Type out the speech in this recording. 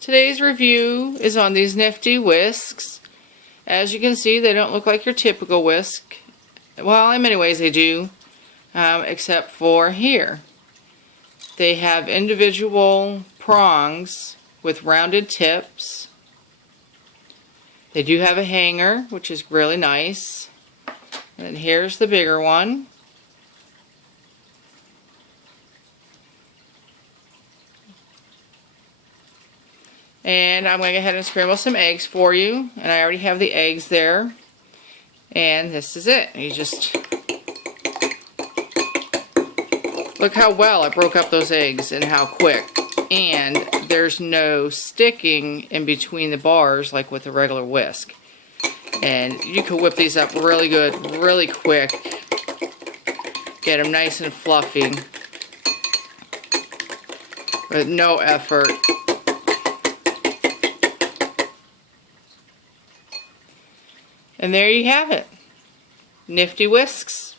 Today's review is on these nifty whisks. As you can see, they don't look like your typical whisk. Well, in many ways they do, except for here. They have individual prongs with rounded tips. They do have a hanger, which is really nice. And then here's the bigger one. And I'm going to go ahead and scramble some eggs for you. And I already have the eggs there. And this is it. You just look how well I broke up those eggs and how quick. And there's no sticking in between the bars like with a regular whisk. And you can whip these up really good, really quick. Get them nice and fluffy with no effort. And there you have it. Nifty whisks.